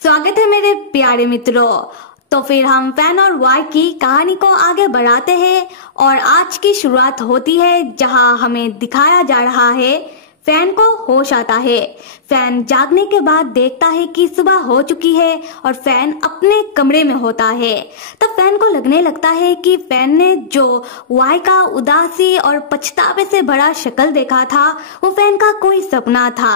स्वागत है मेरे प्यारे मित्रों। तो फिर हम फैन और वाई की कहानी को आगे बढ़ाते हैं और आज की शुरुआत होती है जहां हमें दिखाया जा रहा है फैन को होश आता है। फैन जागने के बाद देखता है कि सुबह हो चुकी है और फैन अपने कमरे में होता है। तब फैन को लगने लगता है कि फैन ने जो वाई का उदासी और पछतावे से भरा शक्ल देखा था वो फैन का कोई सपना था।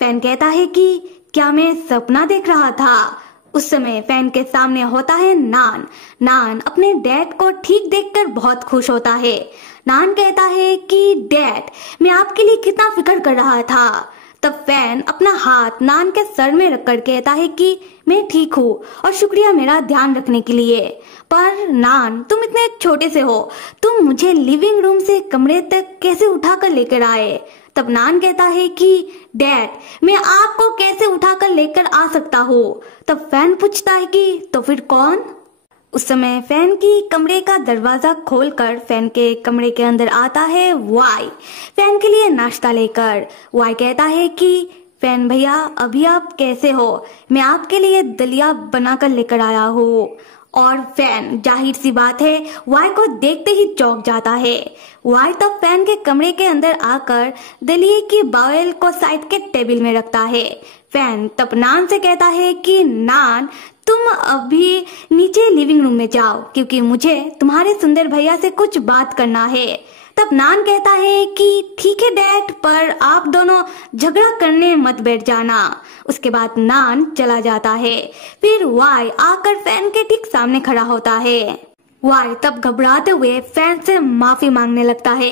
फैन कहता है कि क्या मैं सपना देख रहा था। उस समय फैन के सामने होता है नान। नान अपने डैड को ठीक देखकर बहुत खुश होता है। नान कहता है कि डैड, मैं आपके लिए कितना फिक्र कर रहा था। तब फैन अपना हाथ नान के सर में रखकर कहता है कि मैं ठीक हूँ और शुक्रिया मेरा ध्यान रखने के लिए। पर नान, तुम इतने छोटे से हो, तुम मुझे लिविंग रूम से कमरे तक कैसे उठाकर लेकर आए। तब नान कहता है कि डैड, मैं आपको कैसे उठाकर लेकर आ सकता हूँ। तब फैन पूछता है कि तो फिर कौन। उस समय फैन की कमरे का दरवाजा खोलकर फैन के कमरे के अंदर आता है वाई, फैन के लिए नाश्ता लेकर। वाई कहता है कि फैन भैया, अभी आप कैसे हो, मैं आपके लिए दलिया बनाकर लेकर आया हूँ। और फैन, जाहिर सी बात है, वाई को देखते ही चौंक जाता है। वाई तब फैन के कमरे के अंदर आकर दलिए की बाउल को साइड के टेबल में रखता है। फैन तब नान से कहता है कि नान, तुम अभी नीचे लिविंग रूम में जाओ क्योंकि मुझे तुम्हारे सुंदर भैया से कुछ बात करना है। तब नान कहता है कि ठीक है डैड, पर आप दोनों झगड़ा करने मत बैठ जाना। उसके बाद नान चला जाता है। फिर वाई आकर फैन के ठीक सामने खड़ा होता है। वाई तब घबराते हुए फैन से माफी मांगने लगता है।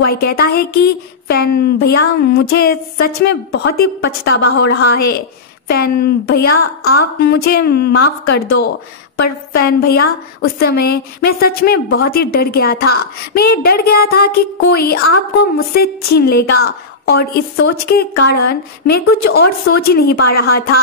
वाई कहता है कि फैन भैया, मुझे सच में बहुत ही पछतावा हो रहा है। फैन भैया, आप मुझे माफ कर दो। पर फैन भैया, उस समय मैं सच में बहुत ही डर गया था। मैं डर गया था कि कोई आपको मुझसे छीन लेगा और इस सोच के कारण मैं कुछ और सोच ही नहीं पा रहा था।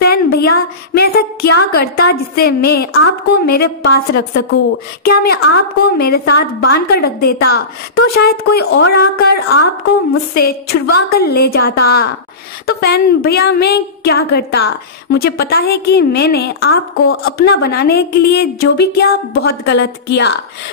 फैन भैया, मैं ऐसा क्या करता जिससे मैं आपको मेरे पास रख सकूं। क्या मैं आपको मेरे साथ बांध कर रख देता तो शायद कोई और आकर आपको मुझसे छुड़वा कर ले जाता। तो फैन भैया, मैं क्या करता। मुझे पता है कि मैंने आपको अपना बनाने के लिए जो भी किया बहुत गलत किया।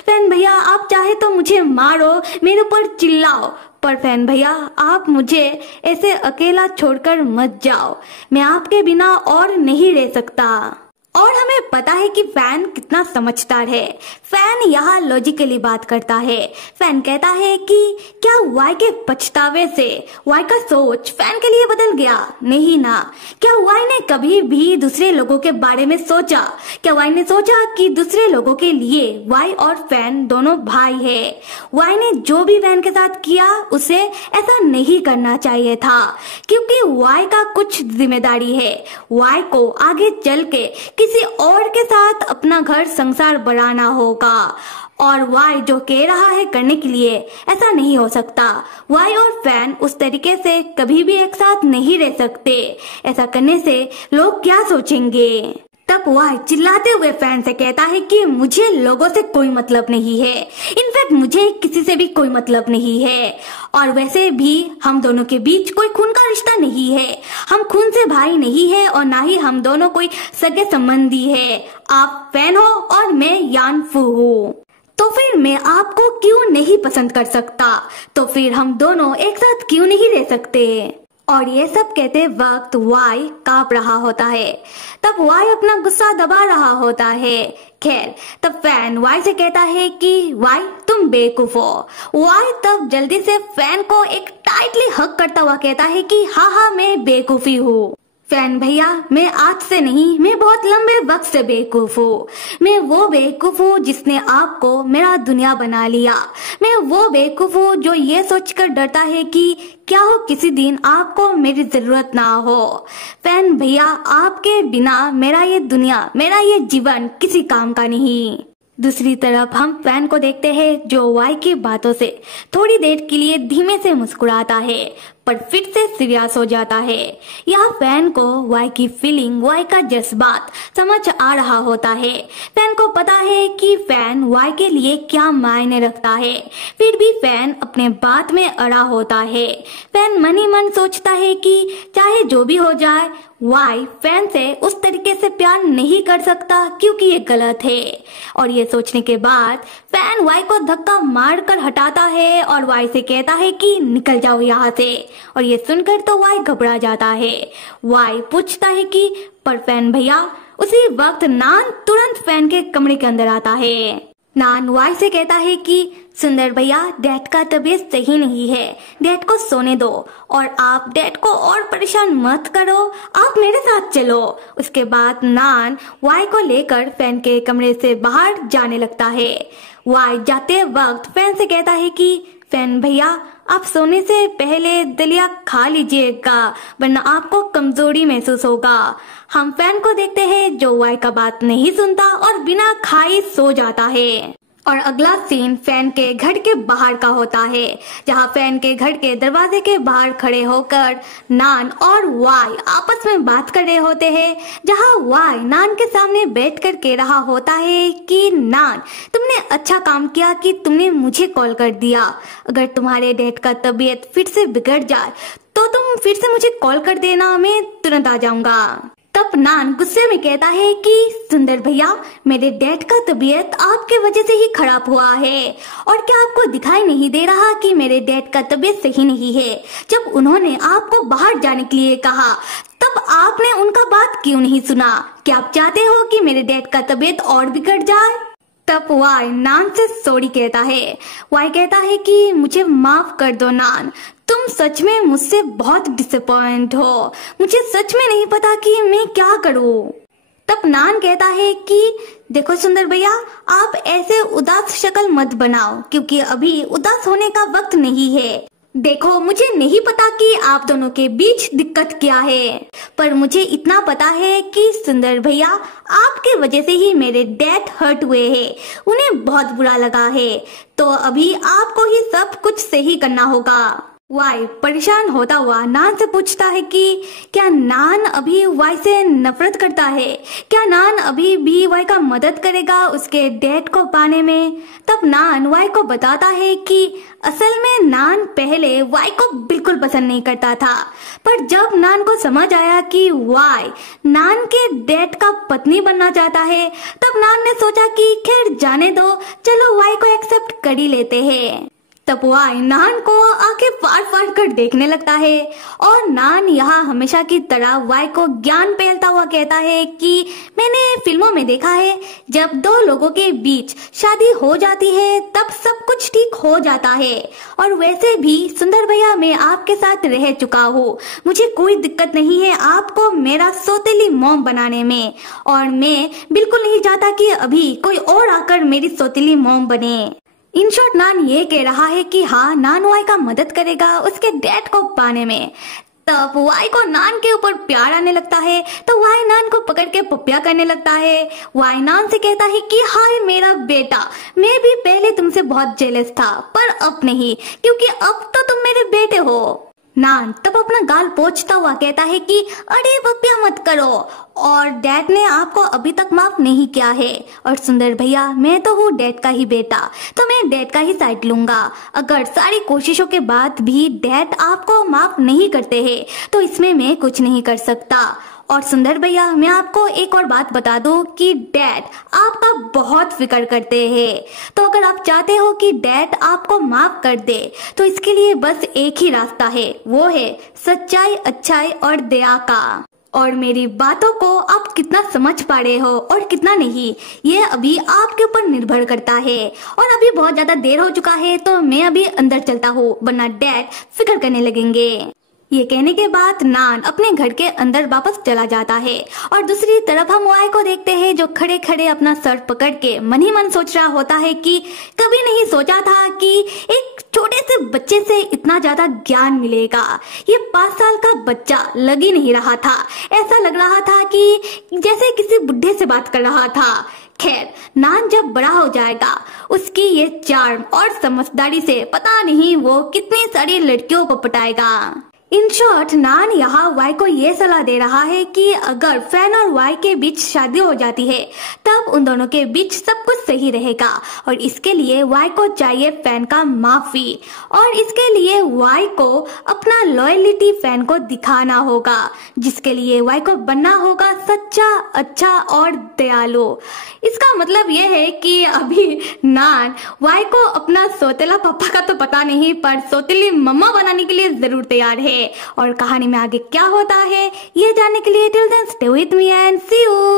फैन भैया, आप चाहे तो मुझे मारो, मेरे ऊपर चिल्लाओ, पर फैन भैया, आप मुझे ऐसे अकेला छोड़कर मत जाओ। मैं आपके बिना और नहीं रह सकता। और हमें पता है कि फैन कितना समझदार है। फैन यहाँ लॉजिकली बात करता है। फैन कहता है कि क्या वाई के पछतावे से वाई का सोच फैन के लिए बदल गया? नहीं ना। क्या वाई ने कभी भी दूसरे लोगों के बारे में सोचा? क्या वाई ने सोचा कि दूसरे लोगों के लिए वाई और फैन दोनों भाई है? वाई ने जो भी फैन के साथ किया उसे ऐसा नहीं करना चाहिए था, क्योंकि वाई का कुछ जिम्मेदारी है। वाई को आगे चल के किसी और के साथ अपना घर संसार बढ़ाना होगा और वाई जो कह रहा है करने के लिए ऐसा नहीं हो सकता। वाई और फैन उस तरीके से कभी भी एक साथ नहीं रह सकते। ऐसा करने से लोग क्या सोचेंगे। तब वाई चिल्लाते हुए फैन से कहता है कि मुझे लोगों से कोई मतलब नहीं है। इनफैक्ट मुझे किसी से भी कोई मतलब नहीं है और वैसे भी हम दोनों के बीच कोई खून का रिश्ता नहीं है। हम खून से भाई नहीं है और ना ही हम दोनों कोई सगे संबंधी है। आप फैन हो और मैं यान फू हूँ। तो फिर मैं आपको क्यों नहीं पसंद कर सकता? तो फिर हम दोनों एक साथ क्यों नहीं रह सकते? और ये सब कहते वक्त वाई कांप रहा होता है। तब वाई अपना गुस्सा दबा रहा होता है। खैर, तब फैन वाई से कहता है कि वाई, तुम बेवकूफ हो। वाई तब जल्दी से फैन को एक टाइटली हग करता हुआ कहता है कि हाँ हाँ, मैं बेवकूफी हूँ। फैन भैया, मैं आज से नहीं, मैं बहुत लंबे वक्त से बेवकूफ हूँ। मैं वो बेवकूफ हूँ जिसने आपको मेरा दुनिया बना लिया। मैं वो बेवकूफ हूँ जो ये सोचकर डरता है कि क्या हो किसी दिन आपको मेरी जरूरत ना हो। फैन भैया, आपके बिना मेरा ये दुनिया, मेरा ये जीवन किसी काम का नहीं। दूसरी तरफ हम फैन को देखते हैं जो वाई की बातों से थोड़ी देर के लिए धीमे से मुस्कुराता है पर फिर से सीरियस हो जाता है। यह फैन को वाई की फीलिंग, वाई का जज्बात समझ आ रहा होता है। फैन को पता है कि फैन वाई के लिए क्या मायने रखता है, फिर भी फैन अपने बात में अड़ा होता है। फैन मन ही मन सोचता है कि चाहे जो भी हो जाए, वाई फैन से उस तरीके से प्यार नहीं कर सकता क्योंकि ये गलत है। और ये सोचने के बाद फैन वाई को धक्का मार कर हटाता है और वाई से कहता है कि निकल जाओ यहाँ से। और ये सुनकर तो वाई घबरा जाता है। वाई पूछता है कि पर फैन भैया। उसी वक्त नान तुरंत फैन के कमरे के अंदर आता है। नान वाई से कहता है कि सुंदर भैया, डैड का तबीयत सही नहीं है, डैड को सोने दो और आप डैड को और परेशान मत करो, आप मेरे साथ चलो। उसके बाद नान वाई को लेकर फैन के कमरे से बाहर जाने लगता है। वाई जाते वक्त फैन से कहता है कि फैन भैया, आप सोने से पहले दलिया खा लीजिएगा वरना आपको कमजोरी महसूस होगा। हम फैन को देखते हैं जो वाई का बात नहीं सुनता और बिना खाए सो जाता है। और अगला सीन फैन के घर के बाहर का होता है, जहाँ फैन के घर के दरवाजे के बाहर खड़े होकर नान और वाई आपस में बात कर रहे होते हैं। जहाँ वाई नान के सामने बैठ कर कह रहा होता है कि नान, तुमने अच्छा काम किया कि तुमने मुझे कॉल कर दिया। अगर तुम्हारे डैड का तबीयत फिर से बिगड़ जाए तो तुम फिर से मुझे कॉल कर देना, मैं तुरंत आ जाऊंगा। तब नान गुस्से में कहता है कि सुंदर भैया, मेरे डैड का तबीयत आपके वजह से ही खराब हुआ है और क्या आपको दिखाई नहीं दे रहा कि मेरे डैड का तबीयत सही नहीं है। जब उन्होंने आपको बाहर जाने के लिए कहा तब आपने उनका बात क्यों नहीं सुना? क्या आप चाहते हो कि मेरे डैड का तबीयत और बिगड़ जाए? तब वाई नान से सॉरी कहता है। वाई कहता है कि मुझे माफ कर दो नान, तुम सच में मुझसे बहुत डिसअपॉइंट हो, मुझे सच में नहीं पता कि मैं क्या करूं। तब नान कहता है कि देखो सुंदर भैया, आप ऐसे उदास शक्ल मत बनाओ क्योंकि अभी उदास होने का वक्त नहीं है। देखो, मुझे नहीं पता कि आप दोनों के बीच दिक्कत क्या है, पर मुझे इतना पता है कि सुंदर भैया, आपके वजह से ही मेरे डैड हर्ट हुए हैं, उन्हें बहुत बुरा लगा है, तो अभी आपको ही सब कुछ सही करना होगा। वाई परेशान होता हुआ नान से पूछता है कि क्या नान अभी वाई से नफरत करता है? क्या नान अभी भी वाई का मदद करेगा उसके डैड को पाने में? तब नान वाई को बताता है कि असल में नान पहले वाई को बिल्कुल पसंद नहीं करता था, पर जब नान को समझ आया कि वाई नान के डैड का पत्नी बनना चाहता है, तब नान ने सोचा कि खैर जाने दो, चलो वाई को एक्सेप्ट कर ही लेते हैं। तब वाई नान को आंखें फाड़ फाड़ कर देखने लगता है और नान यहाँ हमेशा की तरह वाई को ज्ञान फैलता हुआ कहता है कि मैंने फिल्मों में देखा है, जब दो लोगों के बीच शादी हो जाती है तब सब कुछ ठीक हो जाता है, और वैसे भी सुंदर भैया, मैं आपके साथ रह चुका हूँ, मुझे कोई दिक्कत नहीं है आपको मेरा सौतेली मॉम बनाने में, और मैं बिल्कुल नहीं चाहता कि अभी कोई और आकर मेरी सौतेली मॉम बने। इन शॉर्ट नान ये कह रहा है कि हाँ, नान वाई का मदद करेगा उसके डैड को पाने में। तब वाई को नान के ऊपर प्यार आने लगता है, तो वाई नान को पकड़ के पप्पिया करने लगता है। वाई नान से कहता है कि हाय मेरा बेटा, मैं भी पहले तुमसे बहुत जेलस था पर अब नहीं, क्योंकि अब तो तुम मेरे बेटे हो। नान तब अपना गाल पोंछता हुआ कहता है कि अरे पप्पिया मत करो, और डैड ने आपको अभी तक माफ नहीं किया है, और सुंदर भैया, मैं तो हूँ डैड का ही बेटा, तो मैं डैड का ही साइड लूंगा। अगर सारी कोशिशों के बाद भी डैड आपको माफ नहीं करते हैं तो इसमें मैं कुछ नहीं कर सकता। और सुंदर भैया, मैं आपको एक और बात बता दूं कि डैड आपका बहुत फिक्र करते हैं, तो अगर आप चाहते हो कि डैड आपको माफ कर दे तो इसके लिए बस एक ही रास्ता है, वो है सच्चाई, अच्छाई और दया का। और मेरी बातों को आप कितना समझ पा रहे हो और कितना नहीं, ये अभी आपके ऊपर निर्भर करता है। और अभी बहुत ज्यादा देर हो चुका है, तो मैं अभी अंदर चलता हूँ, वरना डैड फिक्र करने लगेंगे। ये कहने के बाद नान अपने घर के अंदर वापस चला जाता है, और दूसरी तरफ हम वाई को देखते हैं जो खड़े खड़े अपना सर पकड़ के मन ही मन सोच रहा होता है कि कभी नहीं सोचा था कि एक छोटे से बच्चे से इतना ज्यादा ज्ञान मिलेगा। ये 5 साल का बच्चा लग ही नहीं रहा था, ऐसा लग रहा था कि जैसे किसी बुढ़े से बात कर रहा था। खैर, नान जब बड़ा हो जाएगा उसकी ये चार्म और समझदारी से पता नहीं वो कितनी सारी लड़कियों को पटाएगा। इन शॉर्ट नान यहाँ वाई को ये सलाह दे रहा है कि अगर फैन और वाई के बीच शादी हो जाती है तब उन दोनों के बीच सब कुछ सही रहेगा और इसके लिए वाई को चाहिए फैन का माफी और इसके लिए वाई को अपना लॉयलिटी फैन को दिखाना होगा, जिसके लिए वाई को बनना होगा सच्चा, अच्छा और दयालु। इसका मतलब यह है कि अभी नान वाई को अपना सौतेला पापा का तो पता नहीं पर सौतेली मम्मा बनाने के लिए जरूर तैयार है। और कहानी में आगे क्या होता है ये जानने के लिए till then stay with me and see you.